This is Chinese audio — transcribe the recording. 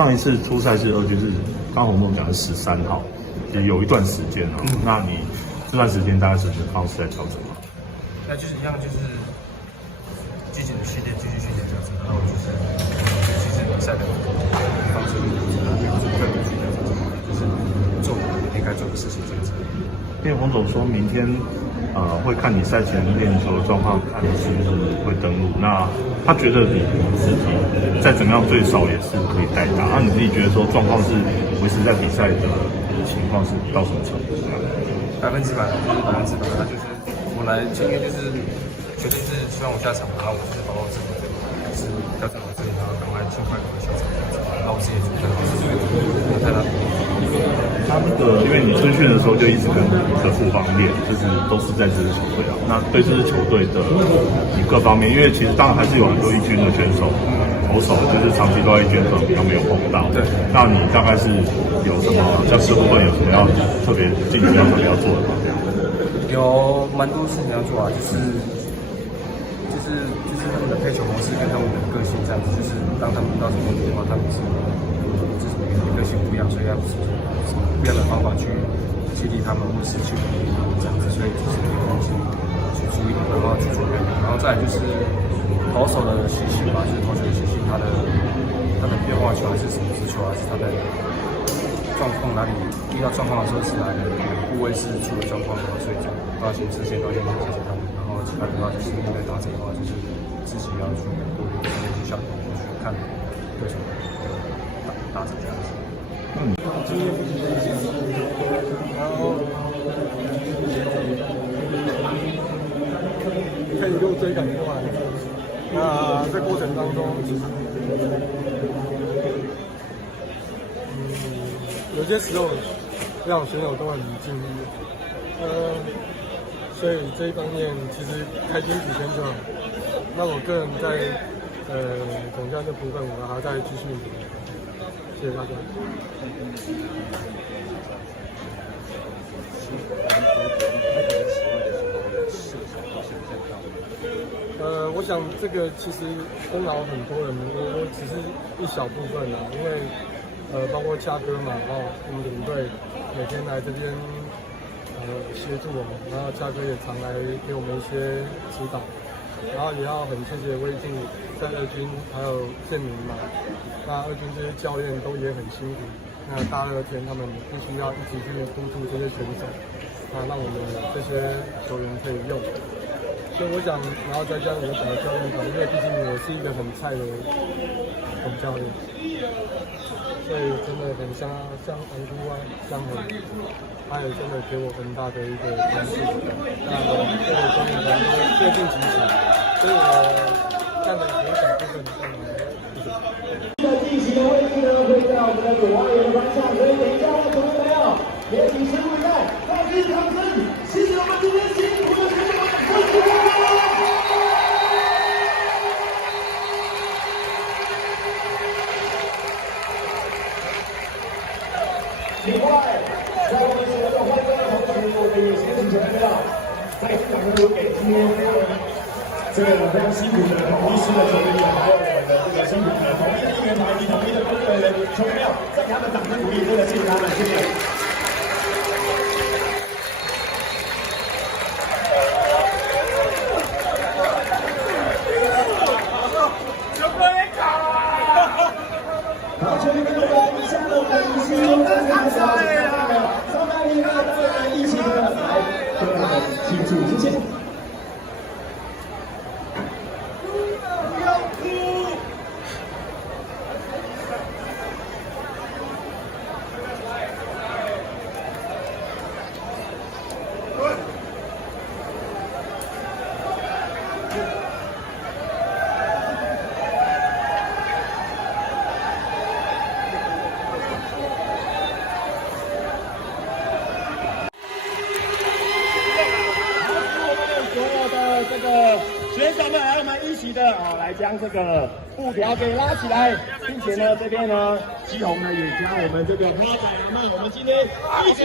上一次出赛是二军是刚洪梦讲的13号，也有一段时间哦。那你这段时间大概是方式在调整吗？那就是一样，就是积极的训练，继续训练调整，然后就是其实比赛的方式就是做我们应该做的事情这样子。因为洪总说明天会看你赛前练球的状况，看你是不是会登陆。那他觉得你自己再怎么样最少也是可以代打。那你自己觉得说状况是维持在比赛的情况是到什么程度？100%，就是100%。那就是我来今天就是决定是希望我下场，然后我就是把我自己就是调整好自己，然后赶快尽快赶快下场，然后我自己也准备好自己不太大。他因为你春训的时候就一直跟的副帮练，就是都是在这支球队啊。那对这支球队的你各方面，因为其实当然还是有很多一军的选手、投手，就是长期都在一军，可能比较没有碰到。对。那你大概是有什么像这部分有什么要特别近期要特别要做的吗？有蛮多事情要做啊，就是他们的配球模式跟他们的个性这样子，就是当他们遇到这种情况，他们是就是个性不一样，所以要不一样的方法去激励他们，或是去鼓励他们这样子，所以就是这个东西去注意，然后去准备，然后再来就是投手的习性吧，就是投球的习性，他的变化球还是什么直球，还是他的状况哪里遇到状况的时候是哪里部位是出了状况的话，所以就都要先事先都先谢谢他们，然后其他的话就是面对打者的话，就是自己要去过滤那些效果，去看对手打者这样子。然后可以用追赶过来。那在过程当中，有些时候让选手都很尽力。所以这一方面其实开心几天就好。那我个人在总教这部分，我还要再继续努力。谢谢大家。我想这个其实功劳很多人，我只是一小部分啦，因为包括恰哥嘛，我们领队每天来这边协助我们，然后恰哥也常来给我们一些指导，然后也要很谢谢威进在二军还有建明嘛，那二军这些教练都也很辛苦，那大热天他们必须要一直去督促这些选手，那让我们这些球员可以用。所以我想，然后再加上我找的教练团，因为毕竟我是一个很菜的总教练，所以真的很像安姑啊、像我，他也真的给我很大的一个帮助。那这个教练团都各尽其职，所以我占了很小部分的功劳。进行的位置呢会在我们的左外野的方向，所以等一下我们朋友也请拭目以待，再次掌声，谢谢我们今天辛苦的球员们，辛苦了！另外，在我们所有的欢歌的同时，我们也先请球员们再次掌声留给今天非常辛苦的同一师的球员们，还有我们的这个辛苦的同一的应援团以及同一的球员们，再给他们掌声鼓励，真的谢谢他们，谢谢。好，球迷们，以下的我们是用大家的招待你们一起的来跟我们庆祝，谢谢。选手们，来我们一起的来将这个布条给拉起来，并且呢，这边呢，基宏呢也将我们这个花仔阿嬷，我们今天一起。